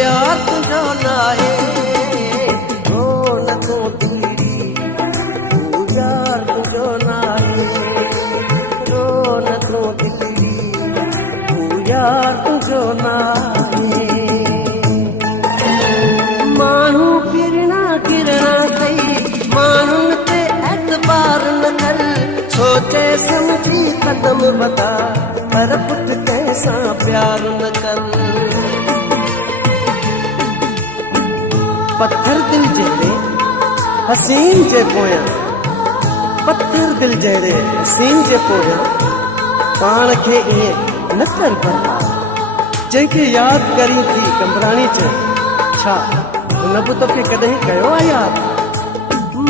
प्यार तुझो नाहे रो न तू दिली तू यार तुझो नाहे रो न तू दिली तू यार तुझो नाहे माण्हू किरणा किरणा सही माण्हुनि ते एतबार न कर सोचे समझी कदम बता पर पुठ कैसां प्यार न कर पत्थर दिल जहिड़े हसीन जे पोयां पत्थर दिल जहिड़े हसीन जे पोयां पाण खे ईअं न कर बर्बाद जंहिंखे यादि करी थी कमराणी चए छा हुन बि तोखे कॾहिं कयो आहे यादि